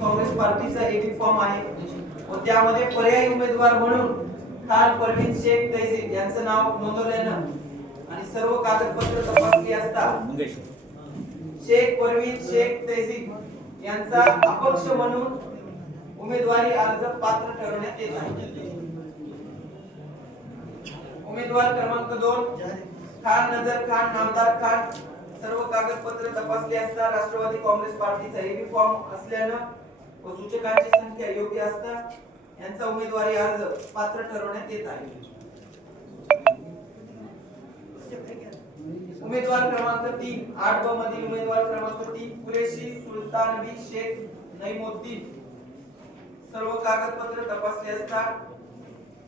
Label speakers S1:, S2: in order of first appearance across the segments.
S1: काँग्रेस पार्टीचा AB form आहे. व त्यामध्ये पर्यायी उमेदवार म्हणून खान परवीन शेख तैसीर यांचं नाव नोंदवल्यानं आणि सर्व कागदपत्र तपासली असता शेख परवीन शेख तैसीर यांचा अपक्ष म्हणून उमेदवारी अर्ज पात्र ठरवण्यात येत आहे. उमेदवार क्रमांक दोन खान नजर खान नामदार खान सर्व कागदपत्र तपासली असता राष्ट्रवादी काँग्रेस पार्टीचा एबी फॉर्म असल्यानं व सूचकांची संख्या योग्य असता यांचा उमेदवारी अर्ज पात्र ठरवण्यात येत आहे. उमेदवार क्रमांक तीन आठ ब मधील उमेदवार क्रमांक तीन कुरेशी सुलतान बी शेख नईमुद्दीन. सर्व कागदपत्र तपासले असता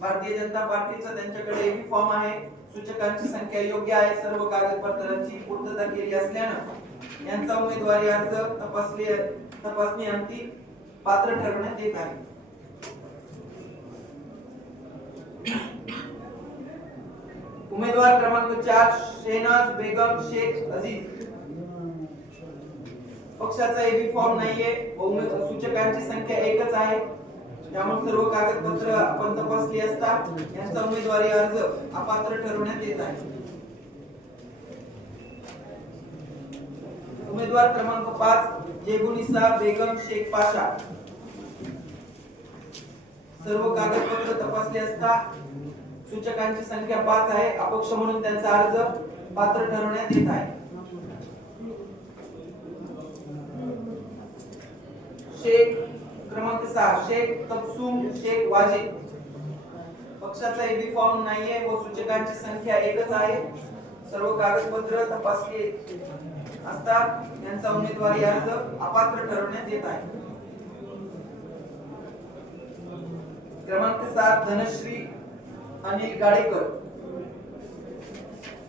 S1: भारतीय जनता पार्टीचा त्यांच्याकडे एक फॉर्म आहे. सूचकांची संख्या योग्य आहे. सर्व कागदपत्रांची पूर्तता केली असल्यानं यांचा उमेदवारी अर्ज तपासली तपासणी अंती पात्र ठरवण्यात येत आहे. उमेदवार क्रमांक चार शेनाज बेगम शेख अजीज. पक्षाचा एबी फॉर्म नाहीये व उमेद- सूचकांची संख्या एकच आहे. त्यामुळे सर्व कागदपत्र आपण तपासली असता यांचा उमेदवारी अर्ज अपात्र ठरवण्यात येत आहे. उमेदवार क्रमांक पाच जेबुनिसा बेगम शेख पाशा. सर्व कागदपत्र तपासले असता सूचकांची संख्या पाच आहे. अपक्ष म्हणून त्यांचा अर्ज पात्र ठरवण्यात येत आहे. शेख क्रमांक सहा शेख तपसुम शेख वाजिद पक्षाचा एबी फॉर्म नाहीये व सूचकांची संख्या एकच आहे. सर्व कागदपत्र तपासले असता त्यांचा उमेदवारी अर्ज अपात्र ठरवण्यात येत आहे. क्रमांक सात Dhanashree Anil Gadekar.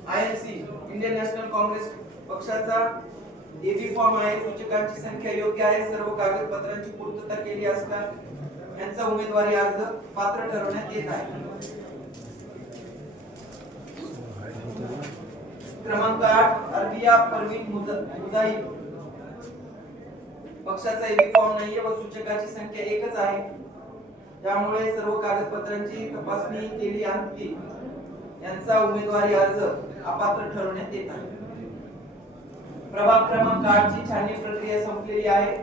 S1: I N C Indian National Congress पक्षाचा एबी फॉर्म आहे. सूचकांची संख्या योग्य आहे. सर्व कागदपत्रांची पूर्तता केली असता यांचा उमेदवारी अर्ज पात्र ठरवण्यात येत आहे. क्रमांक आठ अरबिया परवीन मुजाई पक्षाचा एबी फॉर्म नाहीये व सूचकाची संख्या एकच आहे. त्यामुळे सर्व कागदपत्रांची तपासणी केली अंती यांचा उमेदवारी अर्ज अपात्र ठरवण्यात येत आहे. प्रभाग क्रमांक आठ ची छाननी प्रक्रिया संपलेली आहे.